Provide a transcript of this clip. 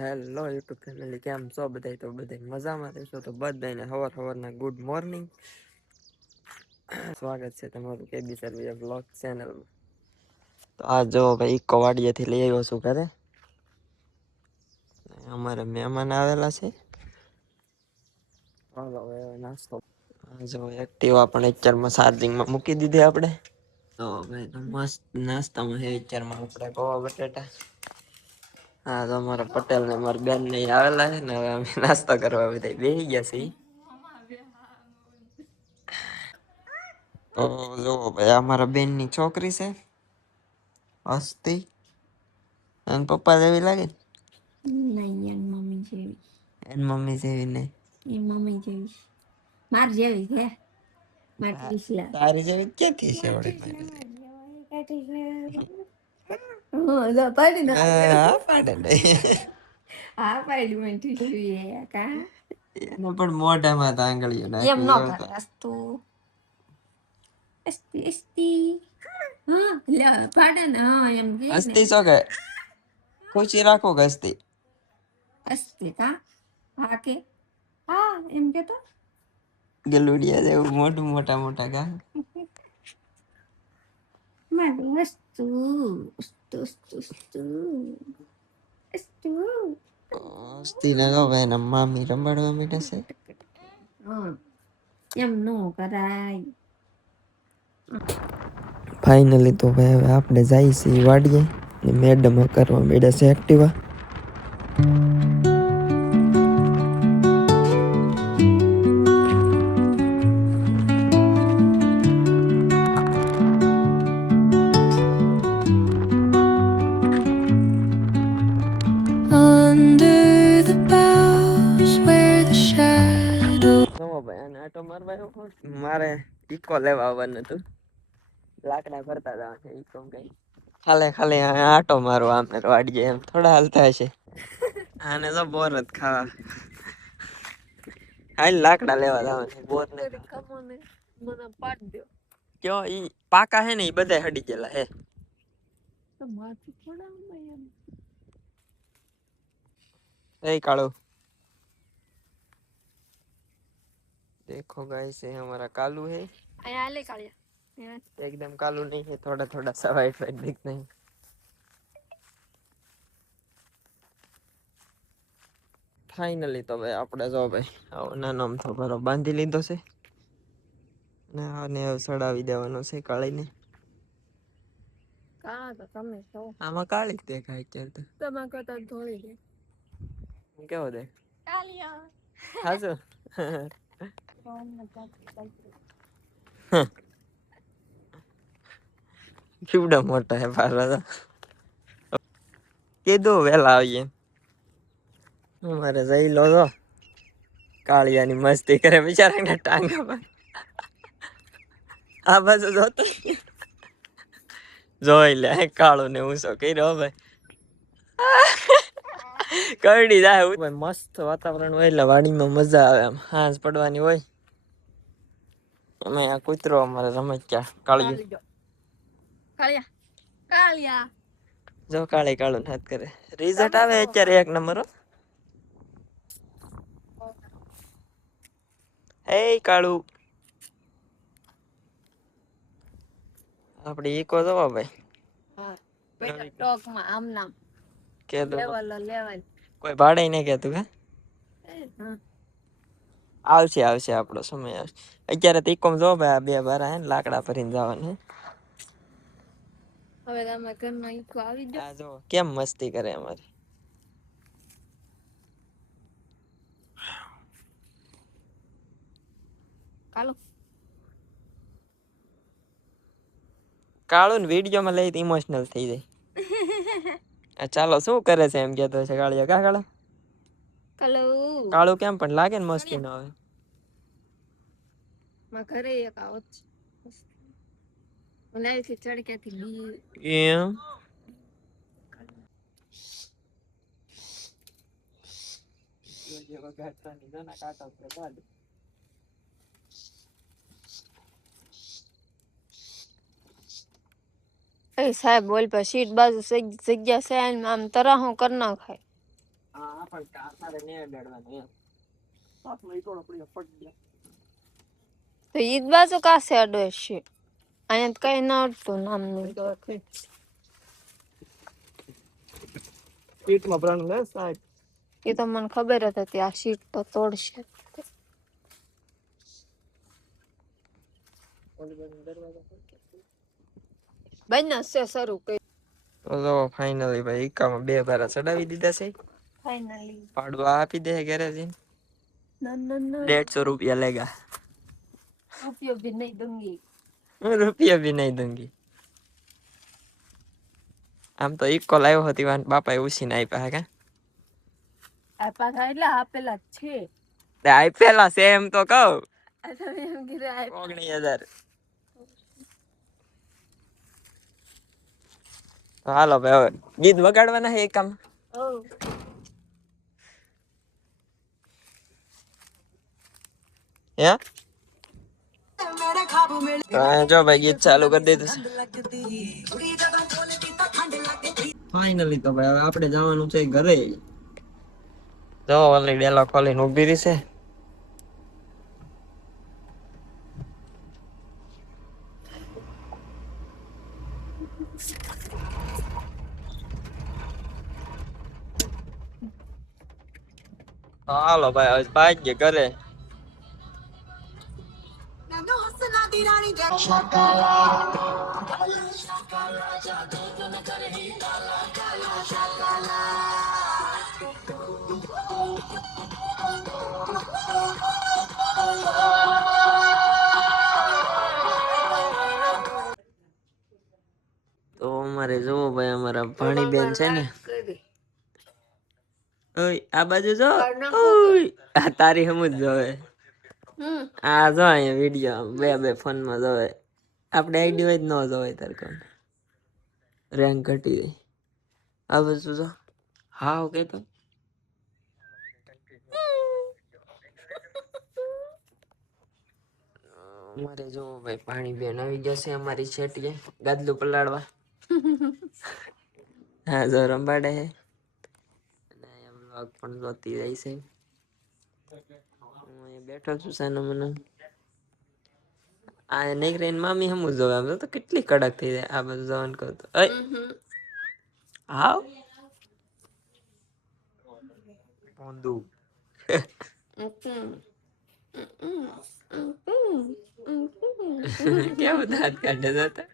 Hello YouTube family, કેમ છો બધાય? તો બધાય મજામાં રહેશો તો બધાને સવારના ગુડ મોર્નિંગ. સ્વાગત છે તમારું કેબી સર્વિસ બ્લોગ ચેનલમાં. તો આ જો ભાઈ કવાડિયાથી લઈ આવ્યો છું ઘરે. અમારે મહેમાન આવેલા છે. હાલો હવે નાસ્તો જો એક્ટિવા પણ અત્યારમાં ચાર્જિંગમાં મૂકી દીધી આપણે. તો ભાઈ તો મસ્ત નાસ્તામાં છે અત્યારમાં આપણે પૌવા બટેટા. હા તો અમારા પટેલ ને મારા બેન ને આવેલા છે ને, હવે અમે નાસ્તો કરવા બધા બેસી ગયા છીએ. તો જો ભાઈ અમારા બેન ની છોકરી છે હસ્તી, અને પપ્પા જેવી લાગે ને? નહીં, એન મમ્મી જેવી. એન મમ્મી જેવી નહીં, એન મમ્મી જેવી. માર જેવી છે. તારી જેવી ક્યાંથી છે? હા પાડે નહીં. હા પાડી મને ઠીક કા એને પણ મોઢામાં આંગળીઓ નાખી એમ ન કરાસ તું. અસ્તી અસ્તી હા લે પાડે ને હા એમ કે અસ્તી સો કે ખુશી રાખો કે અસ્તી અસ્તી કા હા કે હા એમ કે તો ગલુડિયા જેવું મોઢું મોટા મોટા કા મારી વસ્તુ વસ્તુ વસ્તુ વસ્તુ વસ્તુ અસ્તી ને જો ભાઈ ને મામી રમાડવા માંડ્યા છે. એમ નો કરાય. ફાઇનલી તો ભાઈ હવે આપણે જઈએ છીએ વાડીએ ને મેડમ કરવા માંડ્યા છે એક્ટિવા. મારે ઈકો લેવા આવવાનું હતું, લાકડા ભરતા જવા છે. ઈકો કઈ ખાલે ખાલી આટો મારો આમ વાડીએ એમ થોડા હાલતા હશે. આને તો બોર જ ખાવા હાલ લાકડા લેવા જવા છે. બોર ને મને પાડ દો કયો ઈ પાકા હે ને ઈ બધા હડી ગયેલા હે તો માથું થોડા એમ. ए कालू देखो गाइस ये हमारा कालू है। ले कालिया एकदम कालू नहीं है, थोड़ा थोड़ा सा वाइट वाइट दिखते हैं। फाइनली तो भाई આપણે જો ભાઈ નાનો અમથો ભરો બાંધી લીધો છે ને આને સડાવી દેવાનો છે કાળીને. કા તો તમે છો આમાં કાળી દેખાય અત્યારે તો તમાર કરતા ધોળી દે કેવો દે કાલિયા હાજો કેવડા મોટા હે પારવા કે દો વેલા આવીએ અમારે જઈ લો તો કાળિયાની મસ્તી કરે બિચારા ટાંગામાં. આ બાજુ જોતો જોઈ લે કાળો ને ઊંચો કર્યો ભાઈ કરડી જાય ભાઈ. મસ્ત વાતાવરણ હોય એટલે વાડીમાં મજા આવે એમ, હાંસ પડવાની હોય. અમે આ કૂતરો અમારે રમત ક્યાં કાળિયો કાળિયા કાળિયા જો કાળી કાળું હાથ કરે. રિઝલ્ટ આવે અત્યારે 1 નંબર. એ કાળુ આપણે ઈકો દવા ભાઈ. હા પેલા ટોક માં આમ નામ કે લેવલ લેવલ કોઈ ભાડે નહીં કેતું હે. આવશે આવશે આપણો સમય આવશે. અત્યારે તો ઈકોમ જો ભાઈ આ બે બારા હે ને લાકડા ભરીને જવાનું હે. હવે તમે ઘરમાં ઈકો આવી ગયો. આ જો કેમ મસ્તી કરે અમારી કાલુ. કાળુ ને વિડીયોમાં લઈ ઇમોશનલ થઈ જાય. ચાલો શું કરે છે એમ કેતો છે કાળિયા કા કાળા કાળુ કાળુ કેમ પણ લાગે ને મસ્તી નો આવે. માં ઘરે એક આવો છે ઓલા થી ચડ ક્યાંથી એમ એ સાહેબ બોલ પર સીટ બાજુ જગ્યા છે આમ તરા હું કર ના ખાય. તો ઈદ બાજુ કાસે અડે છે અહીંયા તો કઈ ના અડતું નામ નહીં પીઠમાં પ્રાણ લે સાહેબ એ તો મને ખબર જ હતી આ શીટ તો તોડશે બન્યા છે શરૂ કરી તો ફાઇનલી ભાઈ એકામાં 2 ભારા ચડાવી દીધા છે ફાઇનલી પાડવા આપી દે ઘરે જઈને ના ના ના 150 रुपया लेगा રૂપિયો ભી નહીં દૂંગી रुपया भी नहीं दूंगी આમ તો ઇક્કો લાવ્યો હતી વાન બાપાએ ઉછીને આપ્યા હે કા આ પાછા એટલે આપેલા છે તે આપ્યા છે એમ તો કહું આ તો એમ કીધું 19000 તો હાલો ભાઈ હવે ગીત વગાડવાના છે એકામ હે જો ભાઈ ગીત ચાલુ કરી દીધું ફાઇનલી તો ભાઈ હવે આપણે જવાનું છે ઘરે જો ઓલી ડેલો ખોલીને ઊભી રહી છે હાલો ભાઈ હવે ભાગ્ય ઘરે તો અમારે જોવો ભાઈ અમારા ભાણી બેન છે ને ઓય આ બાજુ જો ઓય આ તારી હમું જ જોવે આ જો અહીંયા વિડિયો બે ફોન માં જોવે આપણે આઈડી હોય જ ન જોવે તાર કોણ રેન્ક ઘટી ગઈ આ બાજુ જો હા ઓકે તો અમારે જો ભાઈ પાણી બેન આવી જશે અમારી છેટીએ ગાદલું પલાળવા હા જો રંબાડે હે અને અહીંયા વ્લોગ પણ જોતી રહી છે હું અહીંયા બેઠો છું સાનો મને આ નહીં રહીને મામી હમું જોવે આમ તો કેટલી કડક થઈ જાય આ બધું જવાનું કહું તો હાવ ઊંધું કેવું દાંત કાઢે જતા